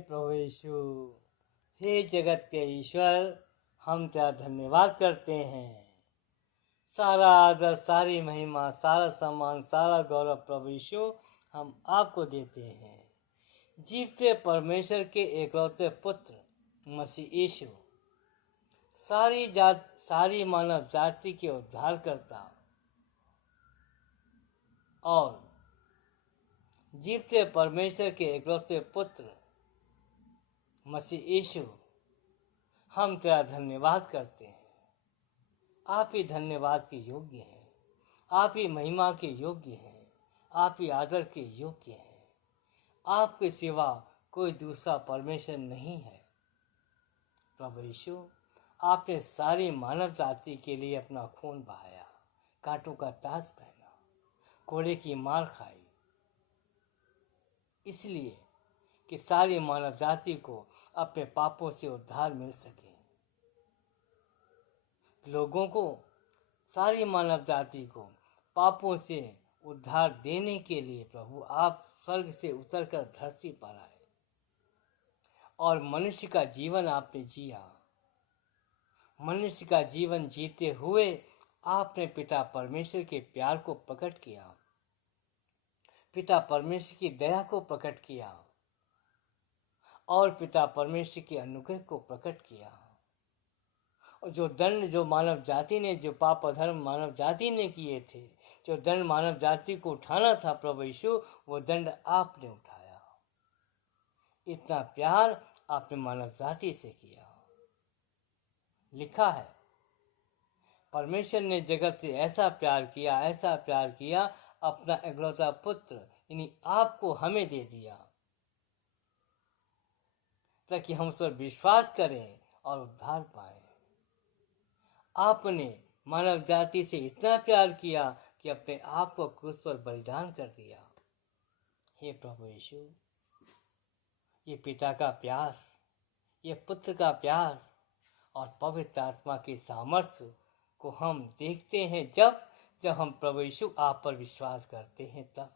प्रभु यीशु, हे जगत के ईश्वर, हम तेरा धन्यवाद करते हैं। सारा आदर, सारी महिमा, सारा सम्मान, सारा गौरव प्रभु यीशु हम आपको देते हैं। जीवते परमेश्वर के एकलौते पुत्र मसीह यीशु, सारी मानव जाति के उद्धारकर्ता और जीवते परमेश्वर के एकलौते पुत्र मसीह यीशु, हम तेरा धन्यवाद करते हैं। आप ही धन्यवाद के योग्य हैं, आप ही महिमा के योग्य हैं, आप ही आदर के योग्य हैं। आपके सिवा कोई दूसरा परमेश्वर नहीं है। प्रभु यीशु, आपने सारी मानव जाति के लिए अपना खून बहाया, कांटों का ताज पहना, कोड़े की मार खाई, इसलिए कि सारी मानव जाति को अपने पापों से उद्धार मिल सके। लोगों को, सारी मानव जाति को पापों से उद्धार देने के लिए प्रभु आप स्वर्ग से उतरकर धरती पर आए और मनुष्य का जीवन आपने जिया। मनुष्य का जीवन जीते हुए आपने पिता परमेश्वर के प्यार को प्रकट किया, पिता परमेश्वर की दया को प्रकट किया और पिता परमेश्वर के अनुग्रह को प्रकट किया। और जो दंड जो मानव जाति ने, जो पाप अधर्म मानव जाति ने किए थे, जो दंड मानव जाति को उठाना था प्रभु यीशु, वो दंड आपने उठाया। इतना प्यार आपने मानव जाति से किया। लिखा है, परमेश्वर ने जगत से ऐसा प्यार किया, अपना इकलौता पुत्र यानी आपको हमें दे दिया, ताकि हम उस पर विश्वास करें और उद्धार पाएं। आपने मानव जाति से इतना प्यार किया कि अपने आप को क्रूस पर बलिदान कर दिया। हे प्रभु यीशु, ये पिता का प्यार, ये पुत्र का प्यार और पवित्र आत्मा की सामर्थ्य को हम देखते हैं जब हम प्रभु यीशु आप पर विश्वास करते हैं तब।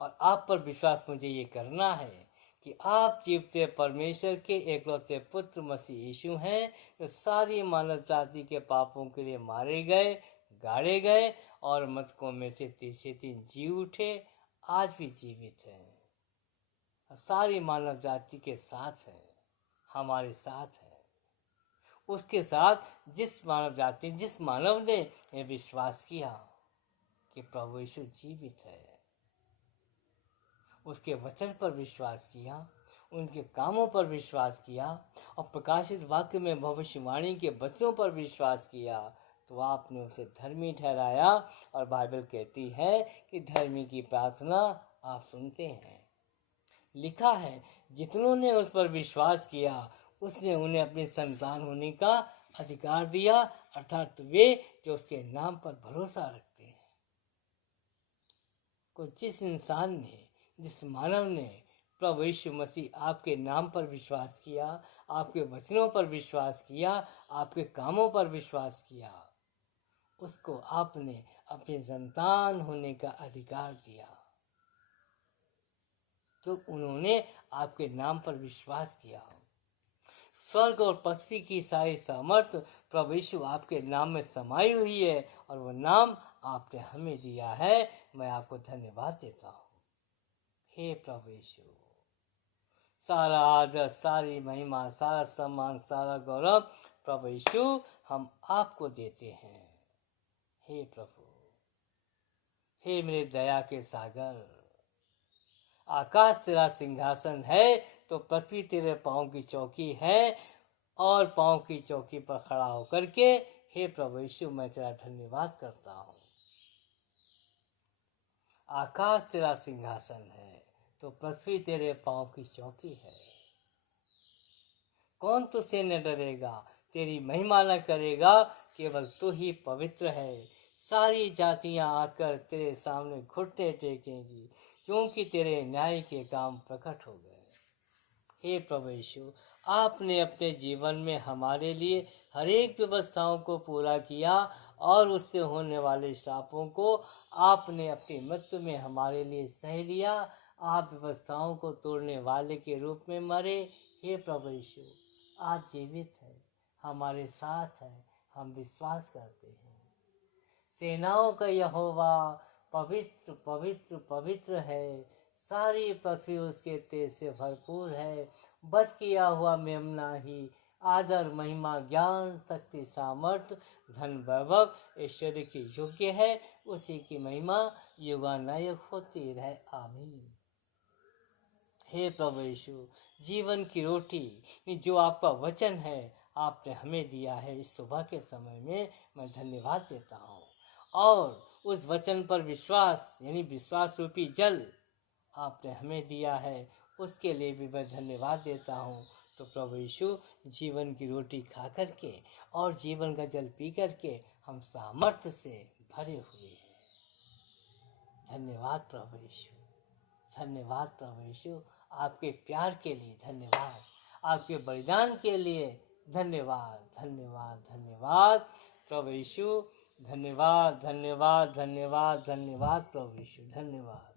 और आप पर विश्वास मुझे ये करना है कि आप जीवते परमेश्वर के एकलौते पुत्र मसीह यीशु हैं, जो सारी मानव जाति के पापों के लिए मारे गए, गाड़े गए और मृतकों में से तीसरे दिन जी उठे, आज भी जीवित हैं। सारी मानव जाति के साथ है, हमारे साथ है। उसके साथ जिस मानव ने यह विश्वास किया कि प्रभु यीशु जीवित है, उसके वचन पर विश्वास किया, उनके कामों पर विश्वास किया और प्रकाशित वाक्य में भविष्यवाणी के वचनों पर विश्वास किया, तो आपने उसे धर्मी ठहराया। और बाइबल कहती है कि धर्मी की प्रार्थना आप सुनते हैं। लिखा है, जितनों ने उस पर विश्वास किया उसने उन्हें अपने संतान होने का अधिकार दिया, अर्थात वे जो उसके नाम पर भरोसा रखते हैं। को जिस इंसान ने, जिस मानव ने प्रभु यीशु मसीह आपके नाम पर विश्वास किया, आपके वचनों पर विश्वास किया, आपके कामों पर विश्वास किया, उसको आपने अपने संतान होने का अधिकार दिया, तो उन्होंने आपके नाम पर विश्वास किया। स्वर्ग और पृथ्वी की सारी सामर्थ प्रभु यीशु आपके नाम में समाई हुई है और वो नाम आपने हमें दिया है। मैं आपको धन्यवाद देता हूँ। हे प्रभु यीशु, सारा आदर, सारी महिमा, सारा सम्मान, सारा गौरव प्रभु यीशु हम आपको देते हैं। हे प्रभु, हे मेरे दया के सागर, आकाश तेरा सिंहासन है तो पृथ्वी तेरे पाँव की चौकी है, और पाँव की चौकी पर खड़ा होकर के हे प्रभु यीशु मैं तेरा धन्यवाद करता हूँ। आकाश तेरा सिंहासन है तो पृथ्वी तेरे पाँव की चौकी है। कौन तुझसे न डरेगा, तेरी महिमा न करेगा, केवल तू ही पवित्र है। सारी जातियां आकर तेरे सामने घुटने टेकेंगी, क्योंकि तेरे न्याय के काम प्रकट हो गए। हे प्रभु यीशु, आपने अपने जीवन में हमारे लिए हर एक व्यवस्थाओं को पूरा किया और उससे होने वाले श्रापों को आपने अपनी मृत्यु में हमारे लिए सह लिया। आप व्यवस्थाओं को तोड़ने वाले के रूप में मरे। हे प्रभु यीशु, आप जीवित हैं, हमारे साथ हैं, हम विश्वास करते हैं। सेनाओं का यहोवा पवित्र पवित्र पवित्र है, सारी पृथ्वी उसके तेज से भरपूर है। बस किया हुआ मेमना ही आदर महिमा ज्ञान शक्ति सामर्थ धन वैभव ऐश्वर्य की योग्य है। उसी की महिमा युगानायक होती रहे, आमीन। हे प्रभु यीशु, जीवन की रोटी जो आपका वचन है आपने हमें दिया है, इस सुबह के समय में मैं धन्यवाद देता हूँ। और उस वचन पर विश्वास यानी विश्वास रूपी जल आपने हमें दिया है, उसके लिए भी मैं धन्यवाद देता हूँ। तो प्रभु यीशु, जीवन की रोटी खा करके और जीवन का जल पी करके हम सामर्थ्य से भरे हुए हैं। धन्यवाद प्रभु यीशु, धन्यवाद प्रभु यीशु। आपके प्यार के लिए धन्यवाद, आपके बलिदान के लिए धन्यवाद धन्यवाद धन्यवाद प्रभु यीशु। धन्यवाद धन्यवाद धन्यवाद धन्यवाद प्रभु यीशु, धन्यवाद।